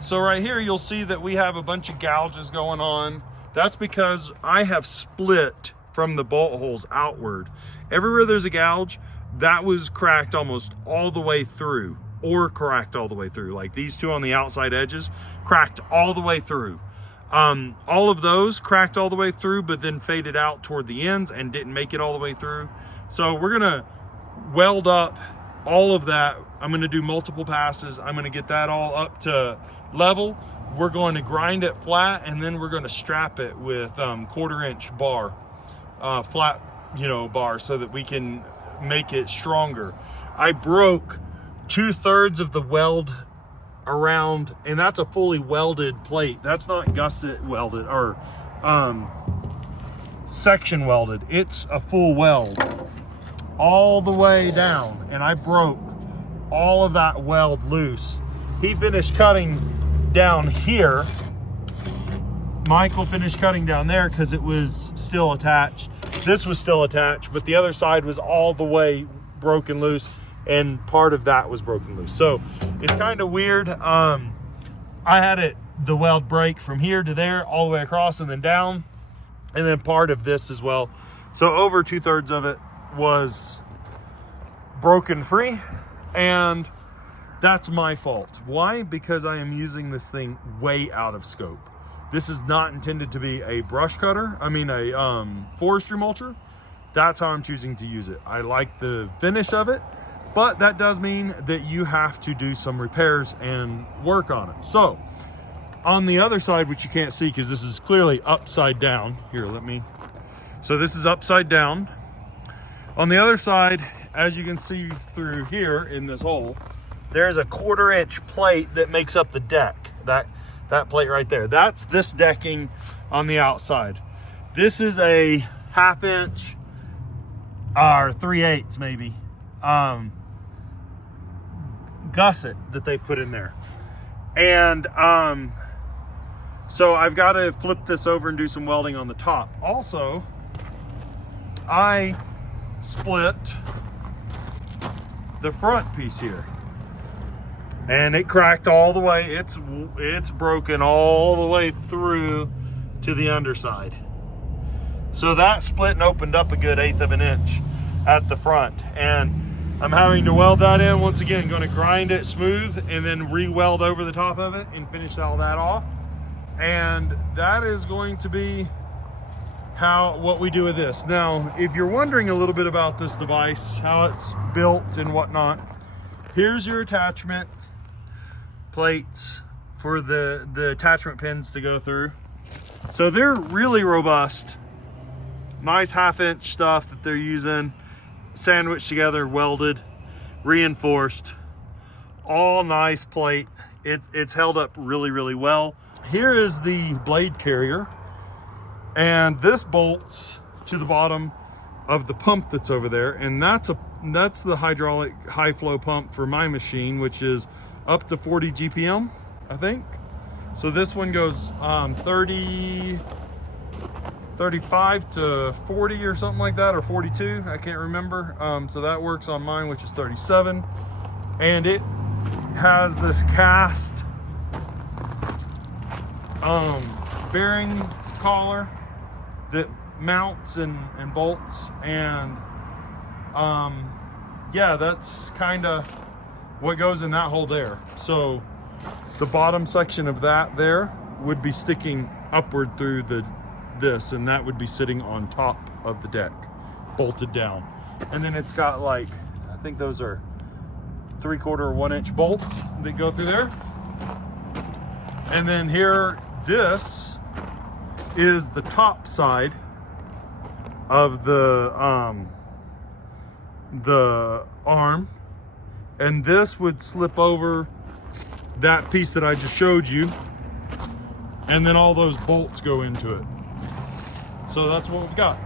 So right here, you'll see that we have a bunch of gouges going on. That's because I have split from the bolt holes outward. Everywhere there's a gouge, that was cracked almost all the way through, or cracked all the way through. Like these two on the outside edges, cracked all the way through. All of those cracked all the way through, but then faded out toward the ends and didn't make it all the way through. So we're gonna weld up all of that. I'm gonna do multiple passes. I'm gonna get that all up to level. We're going to grind it flat, and then we're gonna strap it with 1/4-inch bar, flat, bar, so that we can make it stronger. I broke 2/3 of the weld around, and that's a fully welded plate. That's not gusset welded or section welded. It's a full weld all the way down, and I broke all of that weld loose. He finished cutting down here. Michael finished cutting down there because it was still attached. This was still attached, but the other side was all the way broken loose, and part of that was broken loose. So it's kind of weird. I had the weld break from here to there, all the way across and then down, and then part of this as well. So over 2/3 of it was broken free, and that's my fault. Why? Because I am using this thing way out of scope. This is not intended to be a brush cutter. I mean a forestry mulcher. That's how I'm choosing to use it. I like the finish of it, but that does mean that you have to do some repairs and work on it. So on the other side, which you can't see because this is clearly upside down. Here, so this is upside down. On the other side, as you can see through here in this hole, there's a 1/4-inch plate that makes up the deck. That plate right there, that's this decking on the outside. This is a 1/2 inch or 3/8 maybe gusset that they've put in there. And so I've got to flip this over and do some welding on the top. Also, I split the front piece here, and it cracked all the way. It's broken all the way through to the underside. So that split and opened up a good 1/8 of an inch at the front, and I'm having to weld that in once again. Going to grind it smooth and then re-weld over the top of it and finish all that off. And that is going to be what we do with this. Now, if you're wondering a little bit about this device, how it's built and whatnot, here's your attachment plates for the attachment pins to go through. So they're really robust. Nice 1/2 inch stuff that they're using, sandwiched together, welded, reinforced, all nice plate. It's held up really, really well. Here is the blade carrier, and this bolts to the bottom of the pump that's over there, and that's the hydraulic high flow pump for my machine, which is up to 40 GPM, I think. So this one goes 35 to 40 or something like that, or 42, I can't remember. So that works on mine, which is 37, and it has this cast bearing collar that mounts and bolts, and yeah, that's kind of what goes in that hole there. So the bottom section of that there would be sticking upward through this, and that would be sitting on top of the deck, bolted down. And then it's got, like, I think those are 3/4 or 1-inch bolts that go through there. And then here, this is the top side of the arm, and this would slip over that piece that I just showed you, and then all those bolts go into it. So that's what we've got.